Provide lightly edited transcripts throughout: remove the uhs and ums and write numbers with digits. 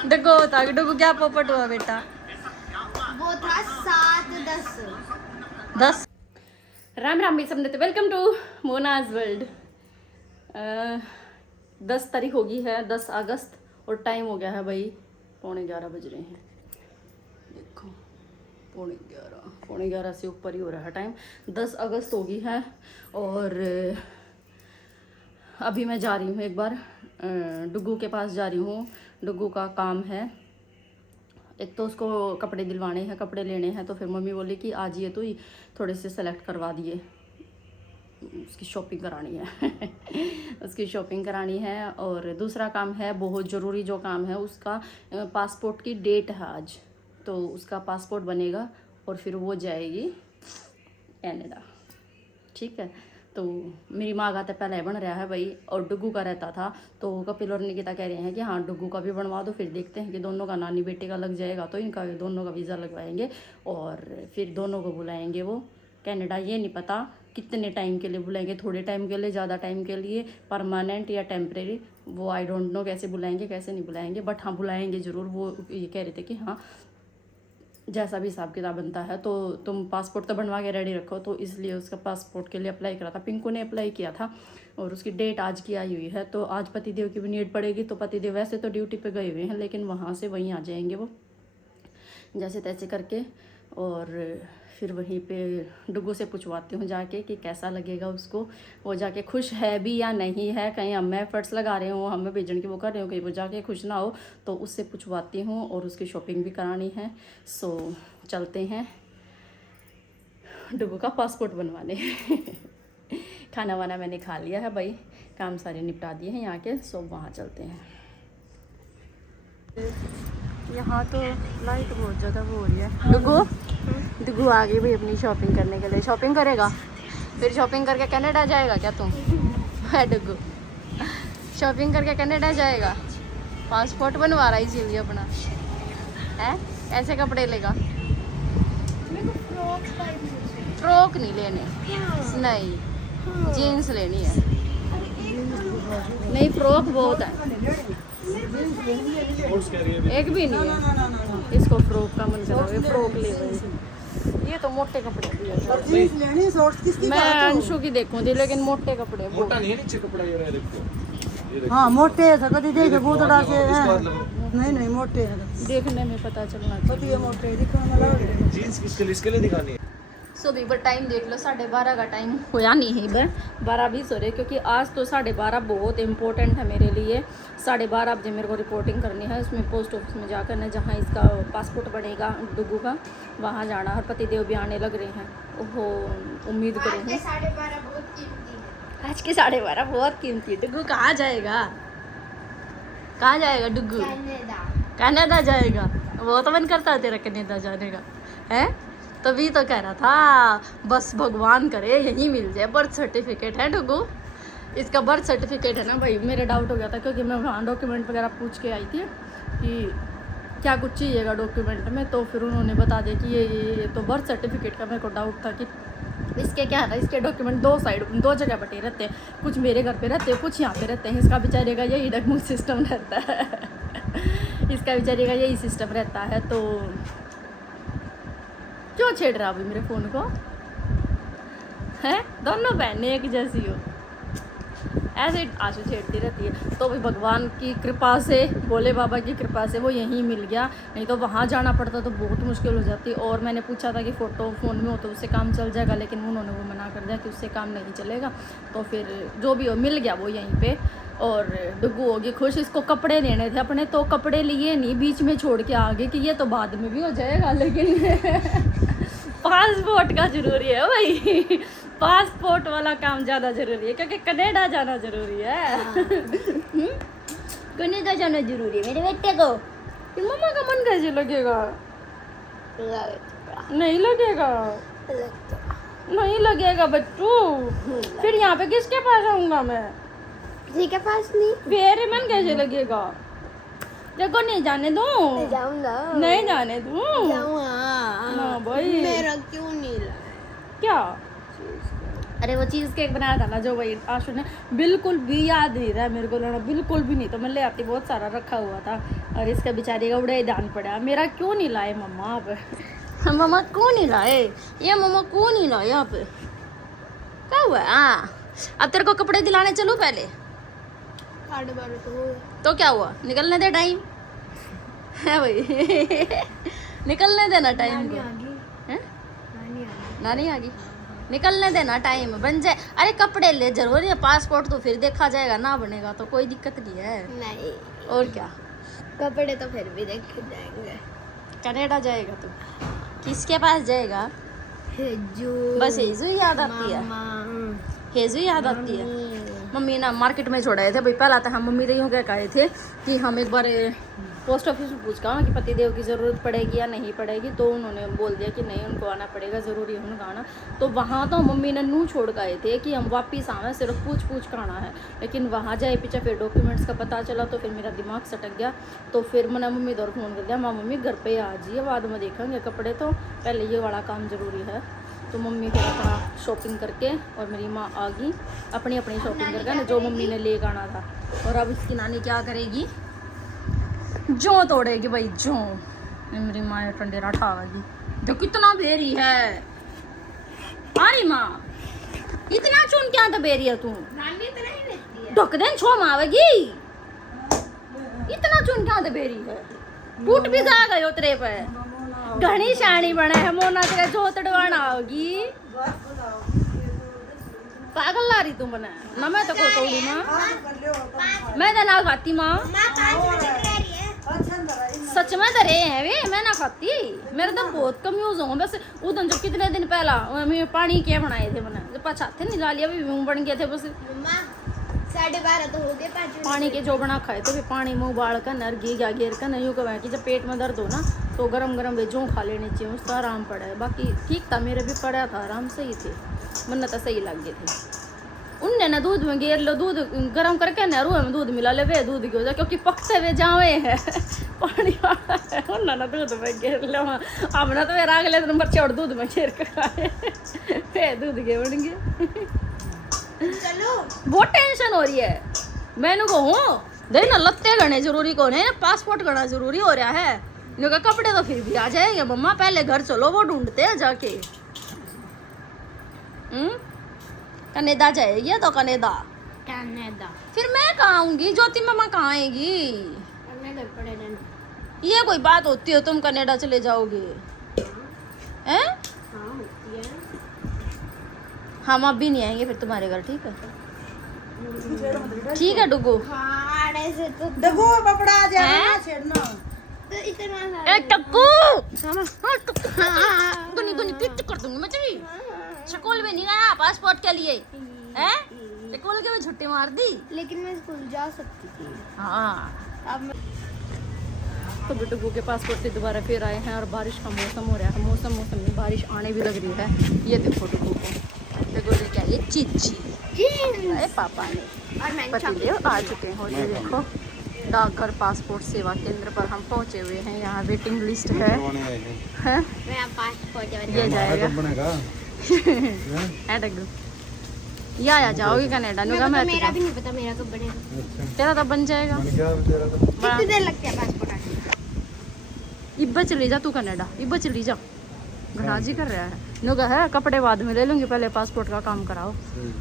डुगू बता डुगू क्या पोपट हुआ बेटा? वो था 7-10। 10। राम राम समझते, वेलकम टू मोनाज वर्ल्ड। 10 तारीख होगी है, 10 अगस्त, और टाइम हो गया है भाई 11:15 बज रहे हैं। देखो 11:15 से ऊपर ही हो रहा है टाइम। 10 अगस्त होगी है और अभी मैं जा रही हूँ एक बार डुगू के पास जा रही हूँ। डुगू का काम है, एक तो उसको कपड़े दिलवाने हैं, कपड़े लेने हैं, तो फिर मम्मी बोली कि आज ये तो ही थोड़े से सेलेक्ट करवा दिए, उसकी शॉपिंग करानी है उसकी शॉपिंग करानी है। और दूसरा काम है बहुत ज़रूरी, जो काम है उसका पासपोर्ट की डेट है आज, तो उसका पासपोर्ट बनेगा और फिर वो जाएगी कनाडा। ठीक है, तो मेरी माँ का तो पहले बन रहा है भाई, और डुगू का रहता था, तो कपिल और निकिता कह रहे हैं कि हाँ डुगू का भी बनवा दो, फिर देखते हैं कि दोनों का नानी बेटे का लग जाएगा तो इनका दोनों का वीज़ा लगवाएंगे और फिर दोनों को बुलाएंगे वो कनाडा। ये नहीं पता कितने टाइम के लिए बुलाएंगे, थोड़े टाइम के लिए, ज़्यादा टाइम के लिए, परमानेंट या टेम्परेरी, वो आई डोंट नो कैसे बुलाएंगे कैसे नहीं बुलाएंगे, बट हाँ बुलाएंगे ज़रूर। वो ये कह रहे थे कि हाँ जैसा भी हिसाब किताब बनता है तो तुम पासपोर्ट तो बनवा के रेडी रखो, तो इसलिए उसका पासपोर्ट के लिए अप्लाई करा था। पिंकू ने अप्लाई किया था और उसकी डेट आज की आई हुई है, तो आज पतिदेव की भी नीड पड़ेगी। तो पतिदेव वैसे तो ड्यूटी पे गए हुए हैं, लेकिन वहाँ से वहीं आ जाएंगे वो जैसे तैसे करके, और फिर वहीं पे डुगू से पूछवाती हूँ जाके कि कैसा लगेगा उसको, वो जाके खुश है भी या नहीं है, कहीं हम एफर्ट्स लगा रहे हो, हमें भेजने की वो कर रहे हो, कहीं वो जाके खुश ना हो, तो उससे पूछवाती हूँ। और उसकी शॉपिंग भी करानी है, सो चलते हैं डुगू का पासपोर्ट बनवाने खाना वाना मैंने खा लिया है भाई, काम सारे निपटा दिए हैं यहाँ के, सो वहाँ चलते हैं। यहाँ तो लाइट बहुत ज़्यादा वो हो रही है। डुगू आ गई भाई अपनी शॉपिंग करने के लिए। शॉपिंग करेगा, फिर शॉपिंग करके कनाडा जाएगा क्या तुम? है डुगू शॉपिंग करके कनाडा जाएगा, पासपोर्ट बनवा रहा है इसीलिए अपना है। ऐसे कपड़े लेगा, फ्रॉक नहीं लेने, नहीं जीन्स लेनी है, नहीं फ्रॉक बहुत है, एक भी नहीं है इसको फ्रॉक का मन कर रहा है, फ्रॉक ले रहे। ये तो मोटे कपड़े भी है, मैं अंशु की देखूं थी, लेकिन मोटे कपड़े मोटा नहीं है, नीचे कपड़ा ये रहा है देखो। हाँ मोटे है सकती देखे बहुत बड़ा से नहीं मोटे है, देखने में पता चलना तो ये मोटे दिखने में लग रहे हैं। जीन्स किसके लिए दिखानी है? सो भी टाइम देख लो, 12:30 का टाइम होया नहीं है, इधर 12:20 हो रहे, क्योंकि आज तो 12:30 बहुत इंपॉर्टेंट है मेरे लिए। 12:30 बजे मेरे को रिपोर्टिंग करनी है उसमें, पोस्ट ऑफिस में जाकर ना, जहाँ इसका पासपोर्ट बनेगा डुगू का, वहाँ जाना। और पतिदेव भी आने लग रहे हैं, ओहो उम्मीद करूँ आज के 12:30 बहुत कीमती है। आज के 12:30 बहुत कीमती है। डुगू कहाँ जाएगा, कहाँ जाएगा डुगू? कनाडा जाएगा। वो तो मन करता है तेरा कनाडा जाने का है, तभी तो कह रहा था बस भगवान करे यहीं मिल जाए बर्थ सर्टिफिकेट। है डुगू, इसका बर्थ सर्टिफिकेट है ना भाई। मेरा डाउट हो गया था, क्योंकि मैं वहाँ डॉक्यूमेंट वगैरह पूछ के आई थी कि क्या कुछ चाहिएगा डॉक्यूमेंट में, तो फिर उन्होंने बता दिया कि ये तो बर्थ सर्टिफिकेट का मेरे को डाउट था कि इसके क्या है ना, इसके डॉक्यूमेंट दो जगह बटे रहते हैं, कुछ मेरे घर पे रहते हैं, कुछ यहाँ पे रहते हैं। इसका बेचारे का यही डॉक्यूमेंट सिस्टम रहता है इसका बेचारे का यही सिस्टम रहता है। तो क्यों छेड़ रहा अभी मेरे फ़ोन को है? दोनों बहनें एक जैसी हो, ऐसे आंसू छेड़ती रहती है। तो भी भगवान की कृपा से, भोले बाबा की कृपा से वो यहीं मिल गया, नहीं तो वहाँ जाना पड़ता तो बहुत मुश्किल हो जाती। और मैंने पूछा था कि फ़ोटो फ़ोन में हो तो उससे काम चल जाएगा, लेकिन उन्होंने वो मना कर दिया कि उससे काम नहीं चलेगा। तो फिर जो भी हो मिल गया वो यहीं पे, और डुगू होगी खुश। इसको कपड़े लेने थे अपने, तो कपड़े लिए नहीं, बीच में छोड़ के आ गए कि ये तो बाद में भी हो जाएगा, लेकिन पासपोर्ट का ज़रूरी है भाई पासपोर्ट वाला काम ज़्यादा ज़रूरी है, क्योंकि कनाडा जाना ज़रूरी है कनाडा जाना ज़रूरी है मेरे बेटे को। कि मम्मा का मन कैसे लगेगा? नहीं लगेगा, नहीं लगेगा बच्चू। फिर यहाँ पे किसके पास आऊँगा मैं? किसी के पास नहीं, मेरे मन कैसे लगेगा? देखो नहीं जाने दूँ, जाऊंगा, नहीं जाने दूँ जाऊंगा ना भाई। मेरा क्यों नहीं लगा? क्या अरे वो चीज़ केक बनाया था ना जो वही आशु ने, बिल्कुल भी याद नहीं रहा मेरे को लेना, बिल्कुल भी नहीं। तो मैं ले आती, बहुत सारा रखा हुआ था और इसका बेचारे का उड़ा ही दान पड़ा। मेरा क्यों नहीं लाए मम्मा आप? मम्मा क्यों नहीं लाए ये? मम्मा क्यों नहीं लाए आप? क्या हुआ? अब तेरे को कपड़े दिलाने चलूँ पहले? 12:30 तो क्या हुआ, निकलने दे टाइम है भाई। निकलने देना टाइम को। हैं? नानी आ गई, निकलने देना टाइम बन जाए। अरे कपड़े ले, जरूरी है पासपोर्ट तो फिर देखा जाएगा, ना बनेगा तो कोई दिक्कत नहीं है। नहीं, और क्या, कपड़े तो फिर भी देखे जाएंगे। कनाडा जाएगा तू? किसके पास जाएगा? हेजू, बस हेजू ही याद आती है, हेजू ही याद आती है। मम्मी ना मार्केट में छोड़ाए थे भाई, पहला था हम मम्मी तो यूँ क्या कहे थे कि हम एक बार पोस्ट ऑफिस में पूछ कि पति देव की ज़रूरत पड़ेगी या नहीं पड़ेगी, तो उन्होंने बोल दिया कि नहीं उनको आना पड़ेगा, ज़रूरी है उनका आना। तो वहाँ तो मम्मी ने नू छोड़ गए थे कि हम वापस आना, सिर्फ पूछ कर आना है। लेकिन वहाँ जाए पीछे फिर डॉक्यूमेंट्स का पता चला, तो फिर मेरा दिमाग सटक गया। तो फिर मैंने मम्मी दौर फ़ोन कर दिया, माँ मम्मी घर पे आ जाइए, बाद में देखेंगे कपड़े, तो पहले ये वाला काम ज़रूरी है। तो मम्मी फिर अपना शॉपिंग करके, और मेरी माँ आ गई अपनी अपनी शॉपिंग करके, जो मम्मी ने ले आना था। और अब इसकी नानी क्या करेगी? जो तोड़ेगी भाई, जो मेरी माँ टंडेरा ठावेगी। तो कितना बेरी है अरे माँ, इतना चुन क्या तो बेरी है तू? नानी तो नहीं लेती है। ढक देन छो मावेगी, इतना चुन क्या तो बेरी है? टूट भी जा गयो तेरे पे, घनी शानी बना है मोना तेरा, जो तड़वाना होगी। पागल ला रही तू बना ना, मैं तो को तोड़ू माँ, मैं तो ना खाती माँ, माँ 5 बजे कह रही है। सच में तो रहे हैं वे, मैं ना खाती। मेरे तो बहुत कम यूज होंगे बस। उधर जो कितने दिन पहला मैं पानी के बनाए थे, मैंने जब पछाते नहीं ला लिया, मुँह बन गए थे बस। मम्मा 12:30 तो हो गए, 5 बजे पानी के जो बना खाए तो फिर पानी मुँह बाढ़ कर नर घी गा घेर कर नहीं कहा कि जब पेट में दर्द हो ना तो गरम गरम वे जो खा लेने चाहिए, उसका आराम पड़ा है। बाकी ठीक था, मेरे भी पड़ा था आराम, सही थे, मन तो सही लग गए थे। उनने ना दूध में घेर लो, दूध गरम करके ना रूह में दूध मिला ले, वे दूध की वजह, क्योंकि पकते हुए जावे हैं पानी वाला है, उन्ना ना दूध में घेर लो। अब ना तो वे राग ले नंबर छोड़ दूध में घेर कर खाए, वे दूध के बन गए। चलो, बहुत टेंशन हो रही है मैनू कहूँ, दे ना लत्ते गणे जरूरी कौन है, पासपोर्ट गणा जरूरी हो रहा है। इनका कपड़े तो फिर भी आ जाएंगे मम्मा, पहले घर चलो, वो ढूंढते हैं जाके। कनेडा जाएगी तो कनेडा, फिर मैं कहाँ आऊंगी? ज्योति मामा कहाँ आएगी? घर पड़े रहना। ये कोई बात होती है तुम कनाडा चले जाओगे? हैं? हाँ होती है। हम अब भी नहीं आएंगे फिर तुम्हारे घर, ठीक है? ठीक है डुगू। हाँ ऐसे तो देखो पपड़ा आ जाए हैं? ना छेड़ना। तो इतना ए टक्कू, गुनी गुनी पिट कर दूंगी मैं तेरी। स्कूल में नहीं गया पासपोर्ट के लिए, हैं? स्कूल के में छुट्टी मार दी। लेकिन मैं स्कूल जा सकती थी। हाँ, अब मैं तो डुगू के पासपोर्ट से दोबारा फिर आए हैं, और बारिश का मौसम हो रहा है। मौसम में बारिश आने भी लग रही है। ये देखो डुगू को, डुगू ने क्या ये चीची अरे पापा ने और मैं पतिदेव आ चुके हैं। और ये देखो डाकघर पासपोर्ट सेवा केंद्र पर हम पहुंचे हुए हैं। यहाँ वेटिंग लिस्ट है, हैं? मैं पासपोर्ट ये जाएगा बनेगा है डुगू, या आ जाओगी कनाडा? नुगा मैं मेरा भी नहीं पता मेरा कब बनेगा। तेरा तो बन जाएगा। कितनी देर लगती है पासपोर्ट आने? इब्बा चली जा तू कनाडा, इब्बा चली जा। घनाजी कर रहा है नुगा है, कपड़े बाद में ले लूंगी, पहले पासपोर्ट का काम कराओ।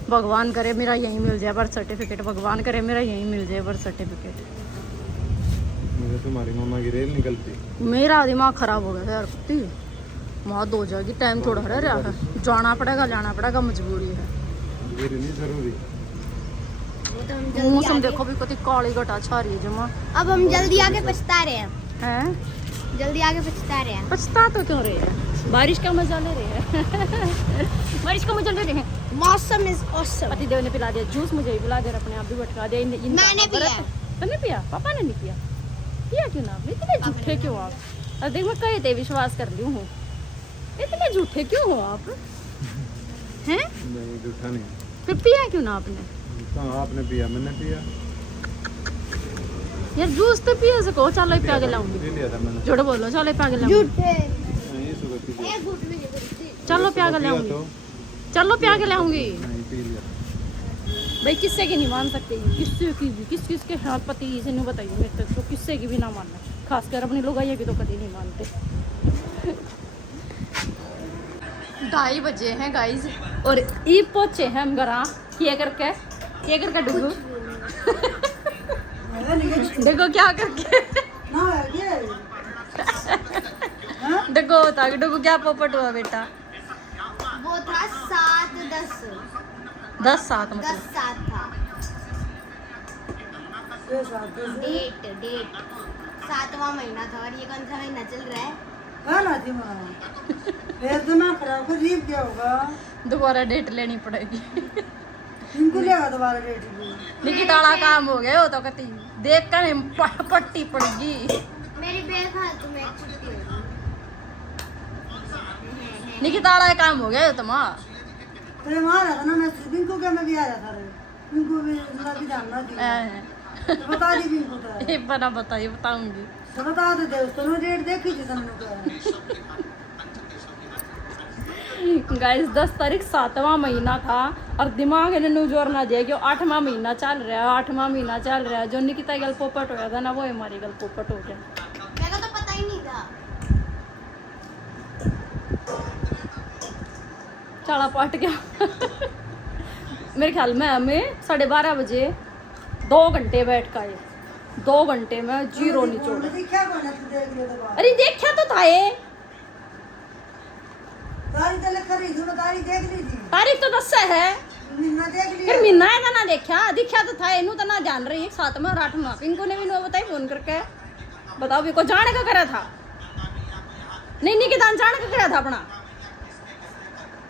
भगवान करे मेरा यहीं मिल जाए बर्थ सर्टिफिकेट, भगवान करे मेरा यहीं मिल जाए बर्थ सर्टिफिकेट। मुझे तुम्हारी मामा की रेल निकलती। मेरा दिमाग खराब हो गया है यार, कुत्ती मौत हो जाएगी। टाइम थोड़ा रह रहा है, जाना पड़ेगा, मजबूरी है। नहीं जरूरी। तो हम जल्दी मौसम देखो भी कति काली घटा छा रही है जमा। अब हम जल्दी आके पछता रहे हैं, हैं? जल्दी आके पछता रहे हैं। पछता तो क्यों रहे हैं? बारिश का मजा ले रहे हैं। बारिश का मजा ले रहे हैं। मौसम इज ऑसम। पतिदेव ने पिला दिया जूस, मुझे भी पिला दिया, अपने आप भी भटका दिया। मैंने पिया। तुमने पिया? पापा ने नहीं पिया? पिया क्यों ना आपने? इतने झूठे क्यों आप? अरे देख मैं कहे थे विश्वास कर ली हूँ, इतने झूठे क्यों हो आप? हैं? नहीं झूठा नहीं। फिर पिया क्यों ना आपने? कहाँ आपने पिया? मैंने पिया। यार जूस तो पिया सको, चलो ही पिया के लाऊंगी। पी लिया था मैंने। झूठ बोलो, चलो ही पिया के लाऊंगी। झूठे। नहीं सुबह पी लिया। एक घूंट में नहीं पीती। चलो पिया के पिया लाऊंगी। तो चलो प्या के लाऊंगी नहीं पी लिया भाई, किससे की नहीं मान सकते, किससे की भी, किस किस के हाथ पति से नहीं बताइए, मेरे तो किससे की भी ना मानना, खासकर अपनी लोग आइए की तो कभी नहीं मानते। 2:30 बजे हैं गाइस और ई पहुंचे हैं हम घर क्या करके डुगू देखो क्या करके देखो बता डुगू क्या पोपट हुआ बेटा। वो था 7-10 10-7 मतलब 10-7 था डेट 7वां महीना था और ये कौन सा महीना चल रहा है? फिर दिमाग खराब कर जीव क्या होगा, दोबारा डेट लेनी पड़ेगी। इनको लेगा दोबारा रेट भी। निकिताड़ा काम हो गया हो तो कति देख कर पट्टी पड़ेगी। मेरी बेफालतू में एक छुट्टी होगी। निकिताड़ा काम हो गया हो तुम्हारा। तेरे वहाँ रहता ना, मैं इनको क्या मैं भी आ जाता रहे, इनको भी ना भी जानना थी, तो बता दी भी इनको तो एक बार बताइए, बताऊंगी। तो बता दे उसको रेट देखी थी तुमने क्या गाइस 10 तारीख 7वां महीना था और दिमाग इन्होंने जोर ना दिया कि 8वां महीना चल रहा है, 8वां महीना चल रहा है। जो निकिता गल पोपट होया था ना, वो हमारी गल पोपट हो गया। मेरे को तो पता ही नहीं था। चाला पट गया। मेरे ख्याल में हमें 12:30 बजे 2 घंटे बैठ कर आए, 2 घंटे में जीरो निचोड़। क्या करना तू देख लिया तो अरे देखा तो था ये, तारीख तो लिख रही थी, तारीख देख ली थी, तारीख तो 10 है, महीना देख लिया। फिर महीना है ना देखा, दिखा तो था इनू तो ना जान रही है 7वां और 8वां। इनको ने भी नो बताई फोन करके, बताओ भी को जाने का करा था, नहीं निकितान जाने का करा था अपना,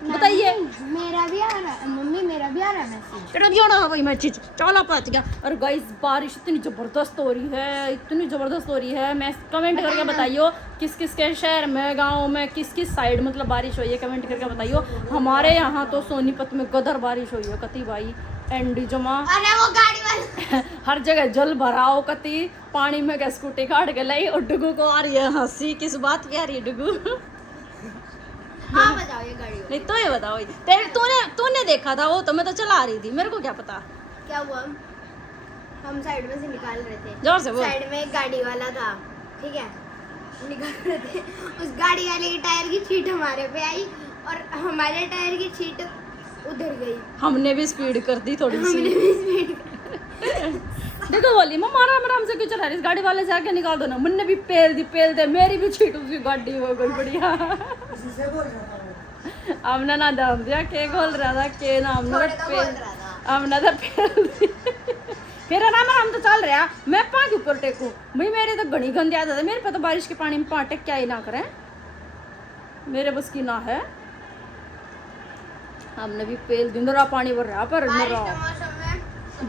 बताइए। मेरा भी आ रहा है मम्मी, मेरा भी आ रहा है मैसेज। तेरा भी होना भाई, मैं चीज चला पहुंच गया। और गाइस बारिश इतनी जबरदस्त हो रही है, इतनी जबरदस्त हो रही है। मैं कमेंट करके बताइयो किस किस के शहर में, गांव में, किस किस साइड मतलब बारिश हुई है, कमेंट करके बताइयो। हमारे यहाँ तो सोनीपत में गदर बारिश हुई है कति भाई, एंडी जमा अरे वो गाड़ी वाला हर जगह जल भराओ कति, पानी में क्या स्कूटी काट के लाई। और डुगू को आ रही है हंसी, किस बात की आ रही है डुगू? हाँ बताओ ये गाड़ी वाला। नहीं तो ये बताओ, तूने देखा था वो तो, मैं तो चला रही थी, मेरे को क्या पता। क्या हुआ, हम साइड में से निकाल रहे थे, जोर से बोल। साइड में एक गाड़ी वाला था, ठीक है, निकाल रहे थे, उस गाड़ी वाले के टायर की छींट हमारे पे आई और हमारे टायर की छींट उधर गई। हमने भी स्पीड कर दी थोड़ी सी। हमने भी स्पीड देखो बोली मम्मा आराम से क्यों चला रही, इस गाड़ी वाले से आके निकाल दो ना। मुन्ने भी पेल दे, मेरी भी छीट उसकी गाड़ी हो गई बढ़िया। किसी से बोल रहा था हमने ना दाम दिया के बोल रहा था के ना, हमने थोड़े तो तो बोल पेल, रहा था। हमने तो पेल दी। फिर आराम तो चल रहा, मैं पा के ऊपर टेकू भाई, मेरे तो घनी गंदे आता था, मेरे पे तो बारिश के पानी में पा टेक क्या ही ना करें, मेरे बस की ना है। हमने भी पेल दिंदरा पानी भर रहा पर बारिश के मौसम में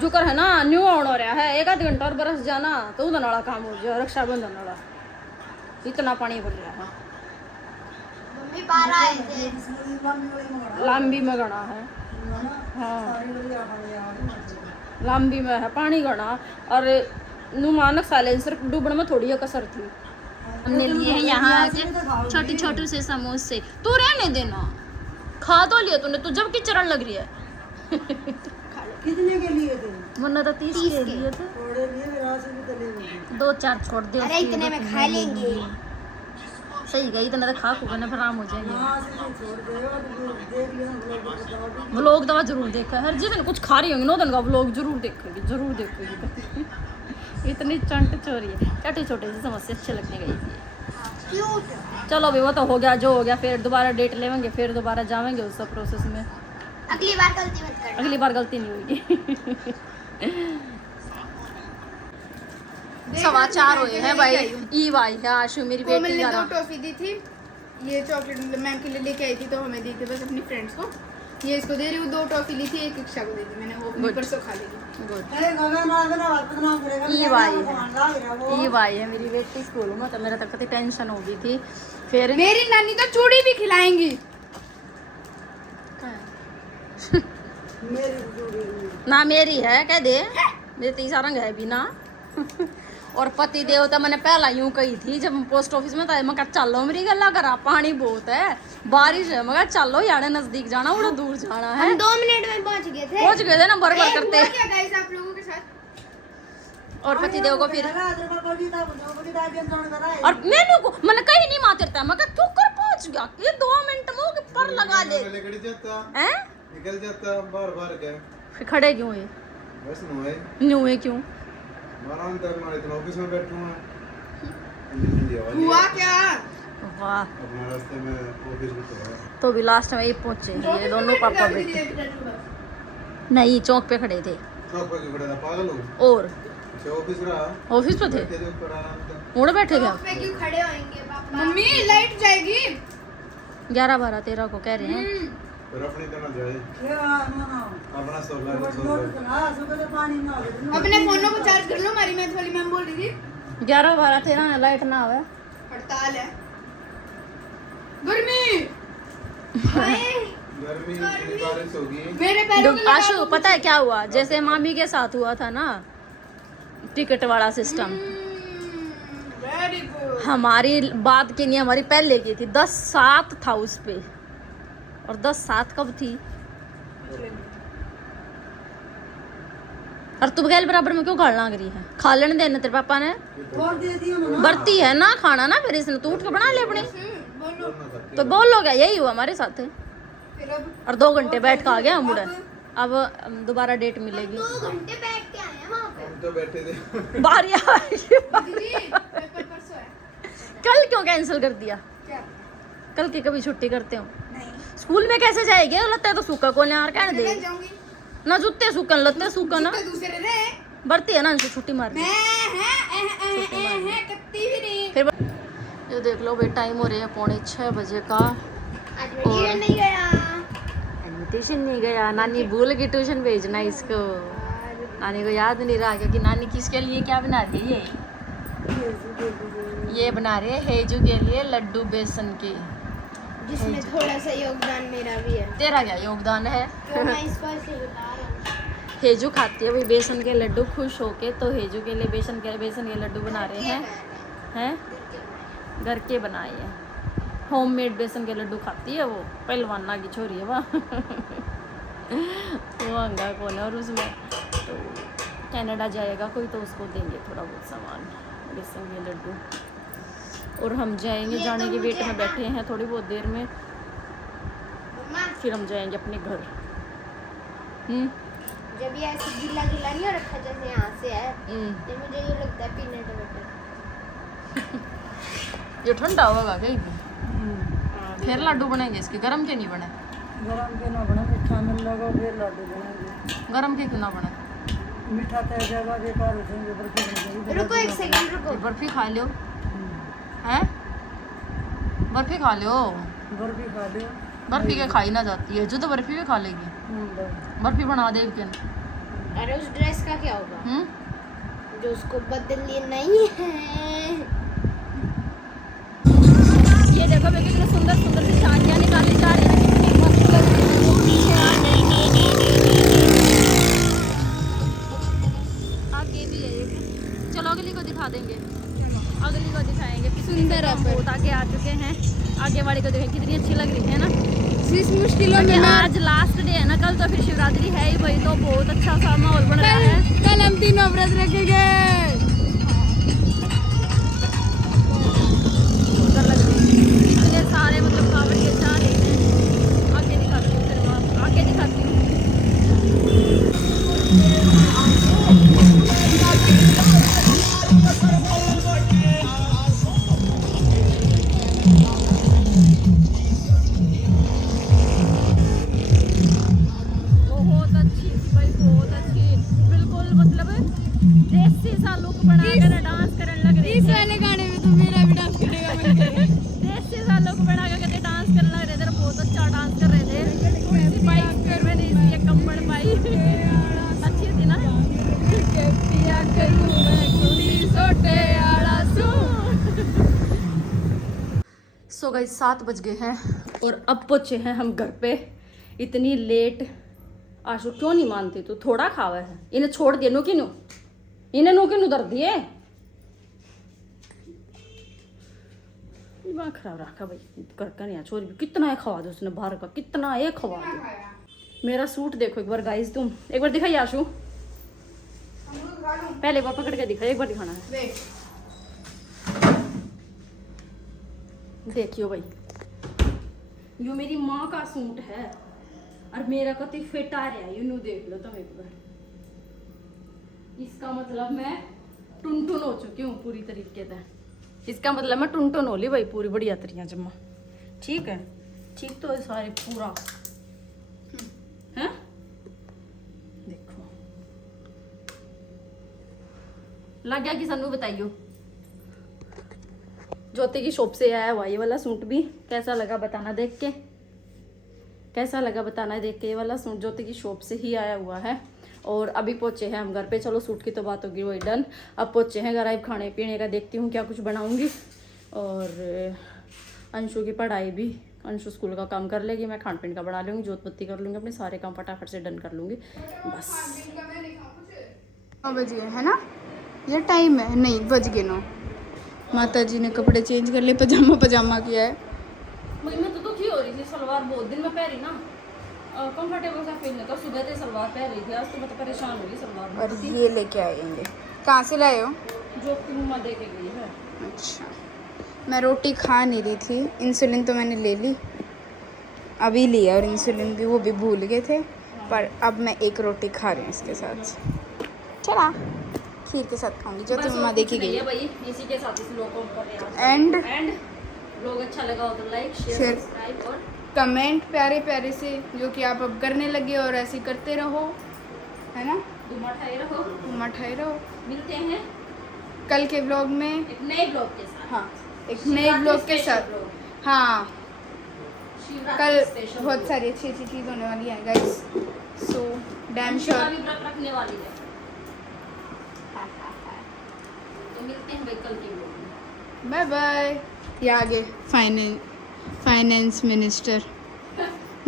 जुकर है ना न्यू ऑन हो रहा है, 1 आध घंटा और बरस जाना तो उधर वाला काम हो जाए, रक्षाबंधन वाला इतना पानी भर रहा है। मम्मी 12 आए थे। लांबी में गणा है, हाँ लांबी में है पानी गणा। और नुमानक साइलेंसर डूबने में थोड़ी कसर थी। हमने लिए हैं यहाँ के छोटे छोटे से समोसे, तू रहने देना, खा तो लिया तूने, तू जब की चरण लग रही है। कितने के लिए थे, मुन्ना तो 30 के लिए थे, थोड़े लिए मेरा से भी तले हुए 2-4 छोड़ दे। अरे इतने में खा लेंगे। सही गई, इतना तो खा खूब फिर आराम हो जाएंगे। यहाँ से भी छोड़ दे और देख लिया लोग व्लॉग दवा जरूर देखा, हर जिस दिन कुछ खा रही होंगी 9 दिन का व्लॉग जरूर देखेगी, जरूर देखेगी। इतनी चंट चोरी है, छोटे छोटे से समस्या अच्छे लगने गई थी। क्यूट। चलो अभी वो तो हो गया जो हो गया, फिर दोबारा डेट लेंगे, फिर दोबारा जाएंगे उस सब प्रोसेस में। अगली बार गलती मत करना। अगली बार गलती नहीं होगी। 4:15 हुए हैं भाई, ईव आई है आशु मेरी वो बेटी मैंने का 2 नाम। टॉफी दी थी, ये चॉकलेट मैम के लिए लेके आई थी तो हमें दी थी बस अपनी फ्रेंड्स को, ये इसको दे रही हूँ। 2 टॉफी ली थी, एक इक्षा को दे दी मैंने, वो अपनी Good. परसों खा लेगी। Good. ईव ईव आई है मेरी बेटी स्कूल में, तो मेरा तो कति टेंशन हो गई थी। फिर मेरी नानी तो चूड़ी भी खिलाएंगी। ना मेरी है कह दे, मेरे तीसरा रंग है भी ना। और पति देवता मैंने पहला यूं कही थी जब पोस्ट ऑफिस में था, मैं कहा चलो मेरी गल्ला करा, पानी बहुत है, बारिश है, मैं कहा चलो यार नजदीक जाना उड़ा दूर जाना है। हम 2 मिनट में पहुंच गए थे। पहुंच गए थे ना बरबर करते। क्या गाइस आप लोगों के साथ? और पति देव को फिर बगीचा और मैंने को मैंने कहीं नहीं मारता, मैं कहा तू कर पहुंच गया, ये 2 मिनट मुंह पर लगा ले हैं। निकल जाता बार बार क्या फिर खड़े क्यों है? बस नो है न्यू है क्यों? आराम करना, इतना ऑफिस में बैठूंगा हुआ क्या? वाह, अपना रास्ते में ऑफिस में तो है। तो भी लास्ट में ये पहुंचे हैं ये दोनों पापा बेटे। नहीं चौक पे खड़े थे। चौक पर क्यों खड़ा था, पागल हो? और अच्छा ऑफिस रहा, ऑफिस पे थे, बैठे थे ऊपर आराम से। मुड़ बैठे थे। चौक पे क्यों खड़े होंगे पापा? मम्मी लाइट जाएगी। 11, 12, 13 को कह रहे हैं। पर अपनी तरह जाए, अपना सोलर पानी ना हो अपने फोनों को चार्ज कर लो, हमारी मैथ वाली मैम बोल रही थी 11, 12, 13 में लाइट ना आवे। हड़ताल है। गर्मी गर्मी इतनी बारिश होगी। मेरे पैरों में आशु पता है क्या हुआ, जैसे मामी के साथ हुआ था ना टिकट वाला सिस्टम, वेरी गुड। हमारी बात की नहीं, हमारी पहले की थी। 10/7 था उस पे, और 10/7 कब थी? और तू बगैर बराबर में क्यों खाड़ लाग रही है? खा लेने देना तेरे पापा ने, और दे दियो ना बरती है ना खाना ना, फिर इसने तू उठ के बना ले अपनी। बोलो तो बोल लो क्या, यही हुआ हमारे साथ। फिर अब और 2 घंटे बैठ के आ गया हम उड़े। अब दोबारा डेट मिलेगी। 2 घंटे बैठ के आए हैं वहाँ पे। हम तो बैठे थे बारी दीदी पेपर परसों है। कल क्यों कैंसिल कर दिया? क्या? कल की कभी छुट्टी करते हो? नहीं स्कूल में कैसे जाएगी? लगता है तो सूखा को यार कहने मैं दे जाऊंगी। ना, जूते सूखन लगते सूखा ना, तो दूसरे रे बढ़ती है ना इनसे छुट्टी मार दी। मैं कत्ती भी नहीं। फिर ये देख लो भाई, टाइम हो रही है 5:45 बजे का। आज मैं ट्यूशन नहीं गया। ट्यूशन नहीं गया, नानी भूल गई ट्यूशन भेजना इसको। नानी को याद नहीं रहा क्योंकि नानी किसके लिए क्या बना रही है? ये बना रहे हैं हेजू के लिए लड्डू बेसन के। जिसमें थोड़ा सा योगदान मेरा भी है। तेरा क्या योगदान है? तो मैं इसको ऐसे बता रहा हूँ। हेजू खाती है भाई बेसन के लड्डू खुश होके, तो हेजू के लिए बेसन के लड्डू बना रहे हैं घर के बनाए हैं। होममेड बेसन के लड्डू खाती है वो, पहलवाना की छोरी है वह वो अंगा कौन है। और उसमें तो कनाडा जाएगा कोई तो उसको देंगे थोड़ा बहुत सामान, बेसन के लड्डू। और हम जाएंगे, जाने के वेट में बैठे हैं थोड़ी बहुत देर में, मम्मा, फिर हम जाएंगे अपने घर। जब ये ऐसे गीला गीला नहीं हो रखा जैसे यहाँ से है, तो मुझे ये लगता है पीनट बटर। ये ठंडा होगा कहीं फिर लड्डू बनेंगे इसके, गरम के नहीं बने? गरम के ना बना, मीठा मिल लगा फिर लड्डू बनाएंगे। गरम के क्यों ना बने? मीठा तय जगह बेकार हो जाएंगे, बर्फी बन जाएगी। रुको एक सेकंड रुको। ये बर्फी खा लो हैं, बर्फी खा लो। बर्फी खा लियो। बर्फी के खाई ना जाती है, जो तो बर्फी भी खा लेगी। बस। बर्फी बना दे के। अरे उस ड्रेस का क्या होगा जो उसको बदल लिए नहीं है? ये देखो मैं कितने सुंदर सुंदर सी साड़ियाँ निकाली जा रही है, कितनी मस्त लग रही है। वो पीछे आगे भी है एक, चलो अगली को दिखा देंगे, अगली को दिखाएंगे। सुंदर है हम पर। बहुत आगे आ चुके हैं, आगे वाली को देखें कितनी अच्छी लग रही है ना। जिस मुश्किलों में आज लास्ट डे है ना, कल तो फिर शिवरात्रि है ही भाई, तो बहुत अच्छा सा माहौल बन रहा है। कल हम 3 व्रत रखेंगे। सुंदर लग रही है, इतने सारे मतलब कावड़ के जा रहे हैं। आगे दिखाती हूँ, फिर मैं आगे दिखाती हूँ। बहुत अच्छी थी भाई, बहुत अच्छी, बिल्कुल मतलब देसी सा लुक बनाकर डांस करने लग रही इस थी। वाले गाने में तो मेरा भी डांस करने का मन करे। देसी सा लुक बना के कहते डांस करने लग रहे थे, बहुत अच्छा डांस कर रहे थे। कुर्सी पाई फिर मैंने इसलिए कंबल पाई, अच्छी थी ना। पिया करूं मैं कुड़ी सोटे आड़ा सू। सो गाइस 7 बज गए हैं और अब पहुंचे हैं हम घर पे, इतनी लेट। आशु क्यों नहीं मानती तू? थोड़ा खावा है, इन्हें छोड़ दिए नो किनू, इन्हें नो किनू दर दिए दिमाग खराब रखा भाई कर कर यहाँ छोरी भी कितना है खवा दो उसने बाहर का कितना है खवा दो। मेरा सूट देखो एक बार गाइस तुम एक बार दिखाइए आशु पहले एक बार पकड़ के दिखा एक बार दिखाना है। देखियो भाई यो मेरी माँ का सूट है और मेरा कति फिटा है यूं देख लो तुम एक बार। इसका मतलब मैं टुनटुन हो चुकी हूँ पूरी तरीके से। इसका मतलब मैं टुनटुन हो ली भाई पूरी बढ़िया तरिया जमा। ठीक है ठीक तो है सारे पूरा हैं। देखो लग गया कि सन्नू बताइयो। ज्योति की शॉप से आया हुआ ये वाला सूट भी कैसा लगा बताना देख के। कैसा लगा बताना देख के। ये वाला सूट ज्योति की शॉप से ही आया हुआ है। और अभी पहुंचे हैं हम घर पे। चलो सूट की तो बात होगी वही डन। अब पहुंचे हैं घर आए खाने पीने का देखती हूँ क्या कुछ बनाऊंगी। और अंशु की पढ़ाई भी अंशु स्कूल का काम कर लेगी मैं खान पीन का बना लूँगी जोत बत्ती कर लूँगी अपने सारे काम फटाफट से डन कर लूँगी बस। 9 बज गए है ना ये टाइम है नहीं बज गए 9। माता जी ने कपड़े चेंज कर लिए पजामा किया है। मुझे मैं तो दुखी हो रही थी सलवार बहुत दिन में पहरी ना कंफर्टेबल सा फील नहीं था। सुबह से सलवार पहन रही थी आज तो मैं तो परेशान हो गई सलवार में। और ये लेके आएंगे कहाँ से लाए हो? जो की मम्मा दे के गई है। अच्छा मैं रोटी खा नहीं रही थी। इंसुलिन तो मैंने ले ली अभी लिया और इंसुलिन भी वो भी भूल गए थे पर अब मैं एक रोटी खा रही हूँ इसके साथ। चला खीर के साथ खाऊंगी जो तो मम्मा देखी गई है भाई। इसी के साथ इस लोगों को कर रहे हैं एंड लोग अच्छा लगा हो तो लाइक शेयर सब्सक्राइब और कमेंट प्यारे प्यारे से जो कि आप अब करने लगे और ऐसे करते रहो है ना। तुम मठाए रहो। मिलते हैं कल के ब्लॉग में एक नए ब्लॉग के साथ। हाँ एक नए ब्लॉग के साथ। हाँ कल बहुत सारी अच्छी अच्छी चीज़ होने वाली है गाइस सो डैम श्योर। रखने वाली है तो मिलते हैं भाई कल के ब्लॉग में। Bye bye. ये आगे फाइनेंस मिनिस्टर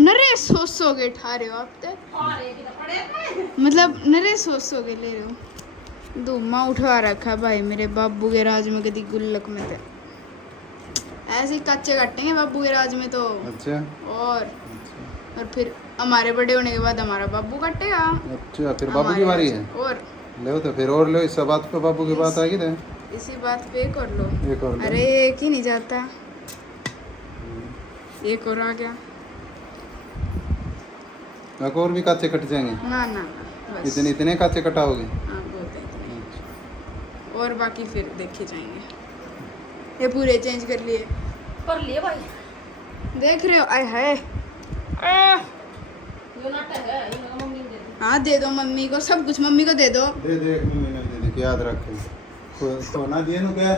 नरे सौ के ठा रहे हो आप तो मतलब नरे सौ के ले रहे हो। धूमा उठा रखा भाई मेरे बाबू के राज में कभी गुल्लक में थे ऐसे ही कच्चे काटेंगे बाबू के राज में तो। अच्छा और फिर हमारे बड़े होने के बाद हमारा बाबू काटेगा। अच्छा फिर बाबू की बारी है और लो तो फिर और लो इस बात पे बाबू की बात आएगी तो इसी बात पे एक और लो। एक और लो। अरे एक ही नहीं जाता एक और आ गया। एक और भी काचे कट जाएंगे ना ना बस इतने काचे कटाओगे? हाँ बहुत है इतने। और बाकी फिर देखे जाएंगे। ये पूरे चेंज कर लिए भाई देख रहे हो आय हाय। यो नाटक है ये मम्मी ने दे दी। हाँ दे दो मम्मी को सब कुछ मम्मी को दे दो। दे दे एक महीने दे दे याद रखे सोना दिए नु क्या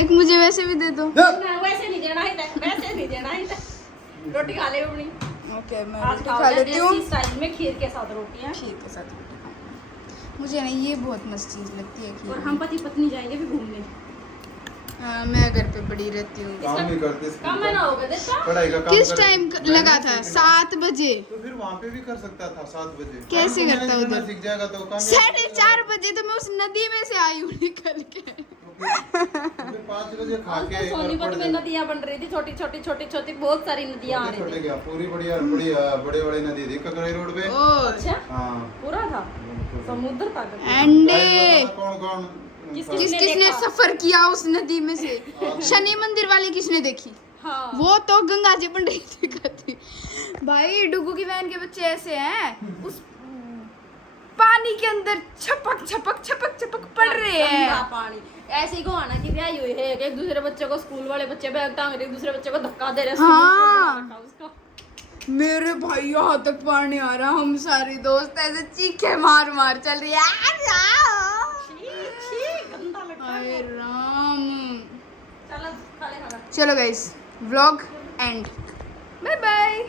एक मुझे वैसे भी दे दो। ना वैसे नहीं देना है वैसे नहीं देना है रोटी खा ले अपनी। ओके मैं आज रोटी खा लेती हूँ देसी स्टाइल में खीर के साथ रोटी है। खीर के साथ रोटी खाऊंगी। मुझे ना ये बहुत मस्त चीज़ लगती है और खीर। हम पति पत्नी जाएंगे भी घूमने। मैं घर पे पड़ी रहती हूँ। काम नहीं करते काम में ना होगा देखा पढ़ाई का काम किस करे। टाइम मैंने लगा था? सीखना। 7 बजे। तो फिर वहाँ पे भी कर सकता था 7 बजे। कैसे टाइम को करता मैनेज करना उधर? सीख जाएगा तो काम 4:30 बजे तो मैं उस नदी में से आई हूँ निकल के। फिर 5 बजे खा के एक बार सोनीपत पढ़ में नदियाँ बन रही थी छोटी छोटी बहुत सारी नदियाँ आ रही छोटे थी। क्या पूरी बढ़िया बड़े बड़े नदी थी ककराई रोड पे। और अच्छा हाँ पूरा था समुद्र था। अंडे कौन कौन किसने सफर किया उस नदी में से? शनि मंदिर वाली किसने देखी? हाँ वो तो गंगा जी बन रही थी कहती। भाई डुगू की बहन के बच्चे ऐसे हैं उस पानी के अंदर छपक छपक छपक छपक पड़ रहे हैं। गंदा पानी ऐसे ही गोहाना की ब्याह हुई है एक दूसरे बच्चे को स्कूल वाले बच्चे बैग टांग रहे एक दूसरे बच्चे को धक्का दे रहे। हाँ। उसका मेरे भाई यहाँ तक पानी आ रहा हम सारे दोस्त ऐसे चीखे मार मार चल रही है। गंदा लगता है। हाय राम। चलो खा ले खाना। चलो guys vlog end bye bye.